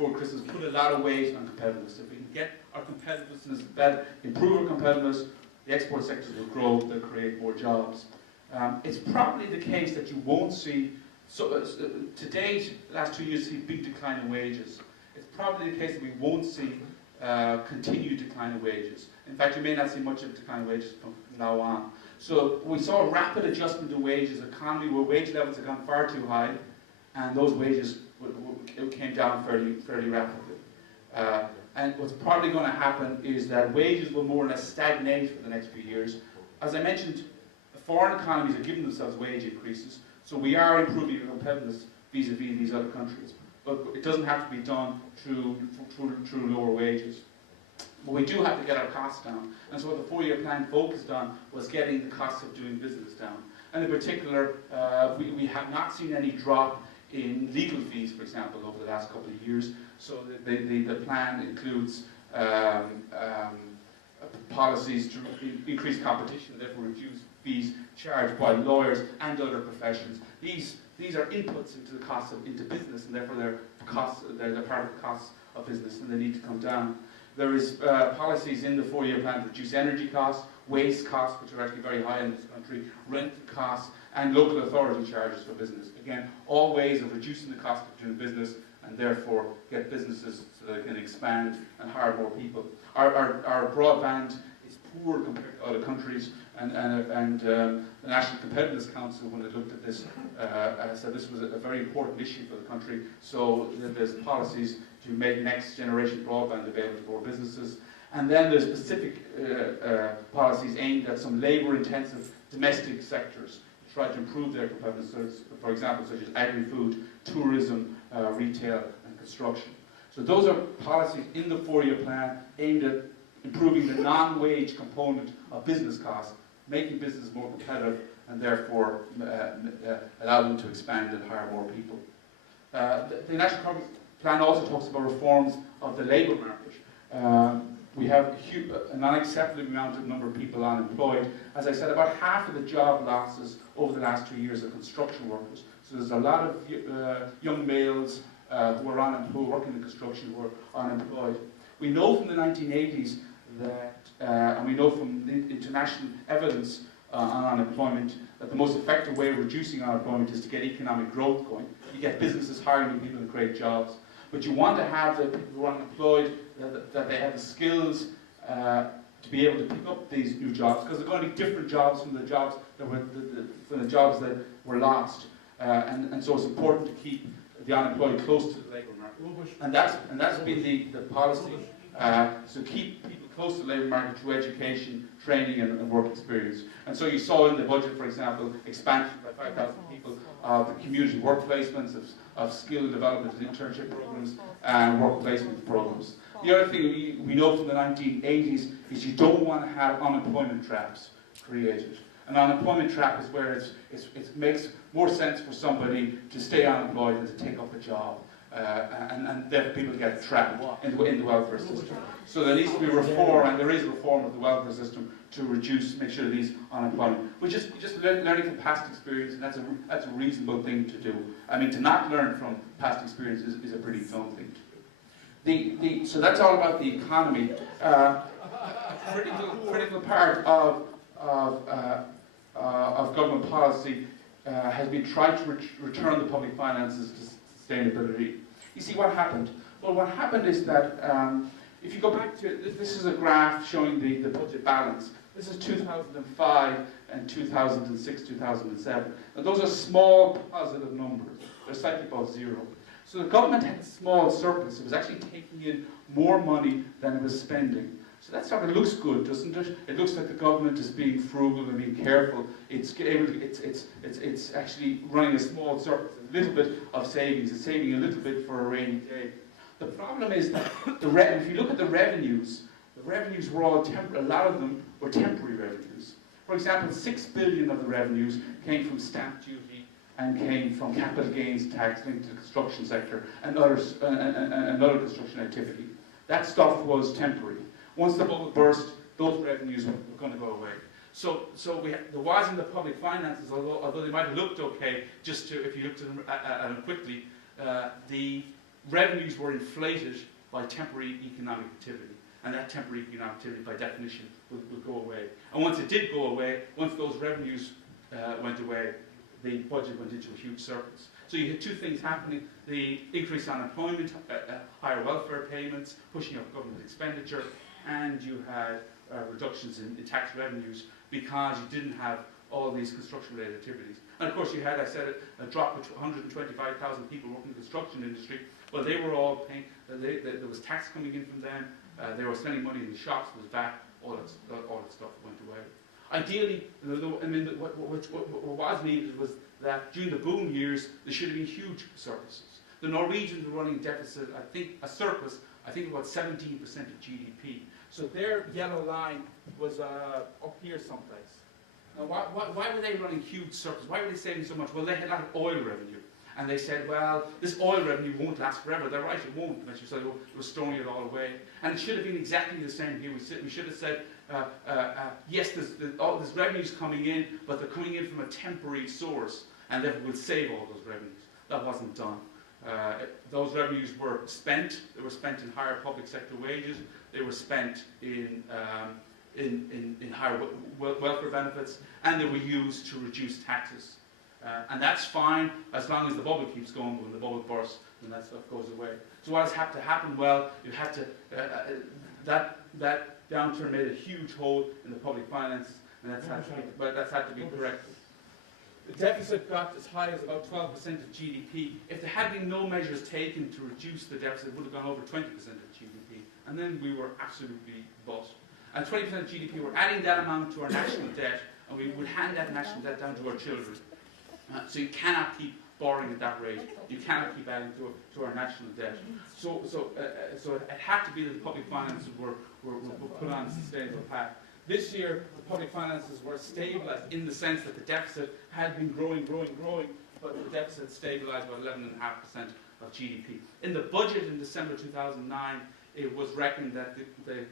before Christmas, put a lot of weight on competitiveness. If we can get our competitiveness better, improve our competitiveness, the export sectors will grow, they'll create more jobs. It's probably the case that you won't see, to date, the last 2 years, see a big decline in wages. It's probably the case that we won't see continued decline in wages. In fact, you may not see much of a decline in wages from now on. So we saw a rapid adjustment in wages, economy where wage levels had gone far too high, and those wages came down fairly rapidly. And what's probably going to happen is that wages will more or less stagnate for the next few years. As I mentioned, foreign economies are giving themselves wage increases, so we are improving our competitiveness vis-a-vis these other countries. But it doesn't have to be done through lower wages. But we do have to get our costs down. And so what the 4-year plan focused on was getting the costs of doing business down. And in particular, we have not seen any drop in legal fees, for example, over the last couple of years. So the plan includes policies to increase competition, therefore reduce fees charged by lawyers and other professions. These are inputs into the costs into business, and therefore they're part of the costs of business, and they need to come down. There is policies in the 4-year plan to reduce energy costs, waste costs, which are actually very high in this country, rent costs, and local authority charges for business. Again, all ways of reducing the cost of doing business, and therefore get businesses so they can expand and hire more people. Our broadband is poor compared to other countries, and the National Competitiveness Council, when it looked at this, said this was a very important issue for the country. So there's policies to make next generation broadband available to more businesses. And then there's specific policies aimed at some labour-intensive domestic sectors to try to improve their competitiveness, for example, such as agri-food, tourism, retail, and construction. So those are policies in the 4-year plan aimed at improving the non-wage component of business costs, making business more competitive, and therefore allow them to expand and hire more people. The National Plan also talks about reforms of the labour market. We have an unacceptable number of people unemployed. As I said, about half of the job losses over the last 2 years are construction workers. So there's a lot of young males who are working in construction who are unemployed. We know from the 1980s that, and we know from the international evidence on unemployment, that the most effective way of reducing unemployment is to get economic growth going. You get businesses hiring people and create jobs. But you want to have the people who are unemployed, that they have the skills to be able to pick up these new jobs, because they're going to be different jobs from the jobs that were lost. And so it's important to keep the unemployed close to the labour market. And that's been the policy. So keep people close to the labour market through education, training, and work experience. And so you saw in the budget, for example, expansion by 5,000 people of the community work placements, of skill development and internship programs, and work placement programs. The other thing we know from the 1980s is you don't want to have unemployment traps created. An unemployment trap is where it makes more sense for somebody to stay unemployed than to take up a job. And then people get trapped in the welfare system. So there needs to be reform, and there is reform of the welfare system to make sure these unemployment. We're just learning from past experience, and that's a reasonable thing to do. I mean, to not learn from past experience is a pretty dumb thing to do. So that's all about the economy. A critical part of government policy has been trying to return the public finances to sustainability. You see what happened? Well, what happened is that if you go back to, this is a graph showing the budget balance. This is 2005 and 2006, 2007. Now those are small positive numbers. They're slightly above zero. So the government had a small surplus. It was actually taking in more money than it was spending. So that sort of looks good, doesn't it? It looks like the government is being frugal and being careful. It's actually running a small surplus, a little bit of savings. It's saving a little bit for a rainy day. The problem is that if you look at the revenues were all a lot of them were temporary revenues. For example, 6 billion of the revenues came from stamp duty and came from capital gains tax linked to the construction sector and other construction activity. That stuff was temporary. Once the bubble burst, those revenues were going to go away. So there was in the public finances, although they might have looked okay, if you looked at them quickly, the revenues were inflated by temporary economic activity. And that temporary economic activity, by definition, will go away. And once it did go away, once those revenues went away, the budget went into a huge surplus. So you had two things happening: the increase in unemployment, higher welfare payments, pushing up government expenditure, and you had reductions in tax revenues because you didn't have all these construction-related activities. And of course you had, I said it, a drop of 125,000 people working in the construction industry. Well, they were all paying, there was tax coming in from them, they were spending money in the shops, there was VAT, all that stuff went away. Ideally, I mean, what was needed was that during the boom years, there should have been huge surpluses. The Norwegians were running deficit, I think, a surplus, I think about 17% of GDP. So their yellow line was up here someplace. Now, why were they running huge surplus? Why were they saving so much? Well, they had a lot of oil revenue. And they said, well, this oil revenue won't last forever. They're right, it won't. But you said, well, it was storing it all away. And it should have been exactly the same here. We should have said, yes, there's revenues coming in, but they're coming in from a temporary source, and therefore we'll save all those revenues. That wasn't done. Those revenues were spent. They were spent in higher public sector wages. They were spent in higher welfare benefits, and they were used to reduce taxes. And that's fine as long as the bubble keeps going. But when the bubble bursts, then that stuff goes away. So what has had to happen? Well, you had to that downturn made a huge hole in the public finances, and that's had to be corrected. The deficit got as high as about 12% of GDP. If there had been no measures taken to reduce the deficit, it would have gone over 20% of GDP, and then we were absolutely bust. And 20% of GDP, we're adding that amount to our national debt, and we would hand that national debt down to our children. So you cannot keep borrowing at that rate. You cannot keep adding to our national debt. So it had to be that the public finances were put on a sustainable path. This year, the public finances were stabilised in the sense that the deficit had been growing, but the deficit stabilised by 11.5% of GDP. In the budget in December 2009, it was reckoned that the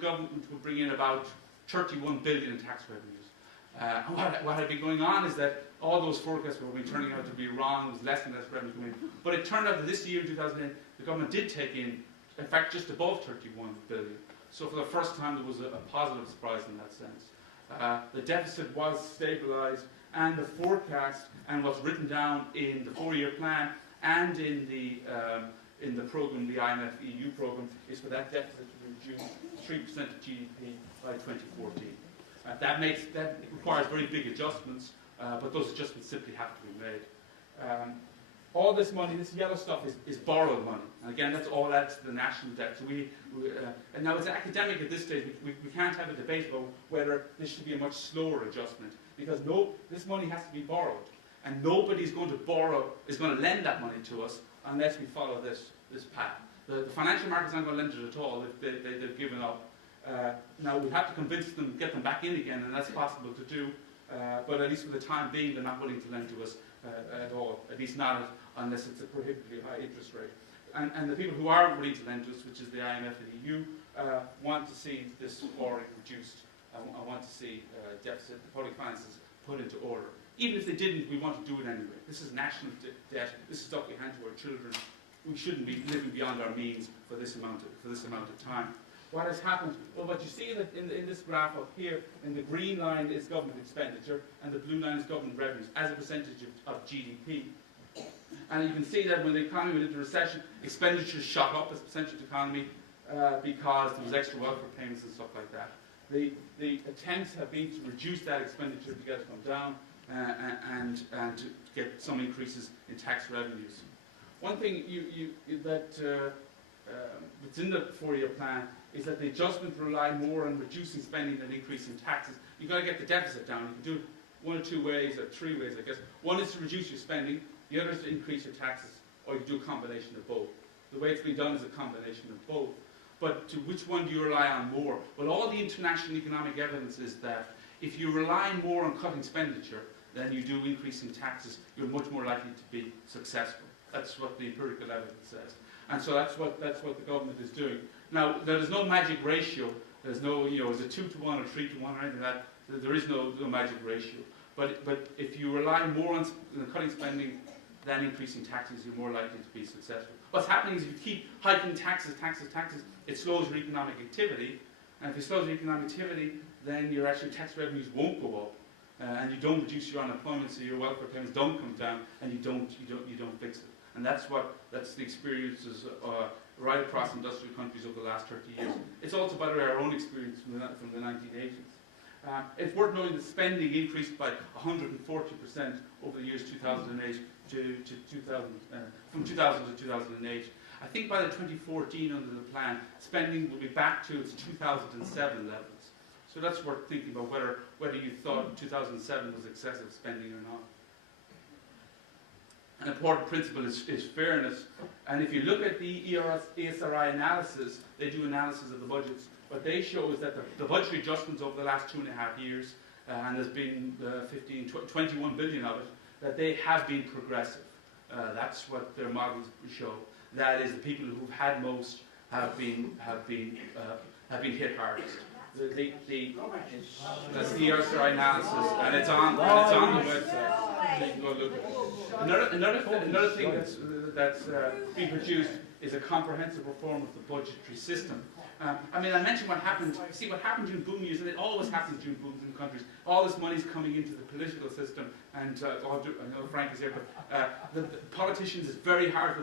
government would bring in about 31 billion in tax revenues. What had been going on is that all those forecasts were turning out to be wrong. There was less and less revenue coming in. But it turned out that this year, in 2008, the government did take in fact, just above 31 billion. So for the first time, there was a positive surprise in that sense. The deficit was stabilised, and the forecast, and what's written down in the 4-year plan and in the program, the IMF EU program, is for that deficit to reduce 3% of GDP by 2014. That requires very big adjustments, but those adjustments simply have to be made. All this money, this yellow stuff, is borrowed money. And again, that's all adds to the national debt. So and now, as an academic at this stage, we can't have a debate about whether this should be a much slower adjustment, because this money has to be borrowed. And nobody's going to lend that money to us unless we follow this path. The financial markets aren't going to lend it at all. They've given up. Now, we have to convince them, get them back in again, and that's possible to do. But at least for the time being, they're not willing to lend to us at all, at least not unless it's a prohibitively high interest rate. And the people who are willing to lend to us, which is the IMF and the EU, want to see this borrowing reduced. I want to see deficit, the public finances put into order. Even if they didn't, we want to do it anyway. This is national debt. This is stuff we hand to our children. We shouldn't be living beyond our means for this amount of time. What has happened? Well, what you see in this graph up here, in the green line is government expenditure, and the blue line is government revenues as a percentage of GDP. And you can see that when the economy went into recession, expenditures shot up as a percentage of the economy because there was extra welfare payments and stuff like that. The attempts have been to reduce that expenditure to get it to come down and to get some increases in tax revenues. One thing that's in the 4-year plan is that the adjustment rely more on reducing spending than increasing taxes. You've got to get the deficit down. You can do it one or two ways, or three ways, I guess. One is to reduce your spending, the other is to increase your taxes, or you can do a combination of both. The way it's been done is a combination of both. But to which one do you rely on more? Well, all the international economic evidence is that if you rely more on cutting expenditure than you do increasing taxes, you're much more likely to be successful. That's what the empirical evidence says. And so that's what the government is doing. Now, there's no magic ratio. There's no, is it 2 to 1 or 3 to 1 or anything like that? There is no magic ratio. But if you rely more on cutting spending than increasing taxes, you're more likely to be successful. what's happening is if you keep hiking taxes, it slows your economic activity. And if it slows your economic activity, then your actual tax revenues won't go up. And you don't reduce your unemployment, so your welfare payments don't come down, and you don't fix it. And that's the experiences right across industrial countries over the last 30 years. It's also, by the way, our own experience from the 1980s. It's worth noting that spending increased by 140% over the years 2008 from 2000 to 2008. I think by the 2014 under the plan, spending will be back to its 2007 levels. So that's worth thinking about whether you thought 2007 was excessive spending or not. An important principle is fairness. And if you look at the ESRI analysis, they do analysis of the budgets. What they show is that the budgetary adjustments over the last 2.5 years, and there's been 21 billion of it, that they have been progressive. That's what their models show. That is, the people who've had most have been hit hardest. That's the ESRI analysis, and it's on the website. So you can go look at it. Another thing that's being produced is a comprehensive reform of the budgetary system. I mean, I mentioned what happened. See, what happened during boom years, and it always happens during boom countries. All this money's coming into the political system, and I know Frank is here, but the politicians, it's very hard for them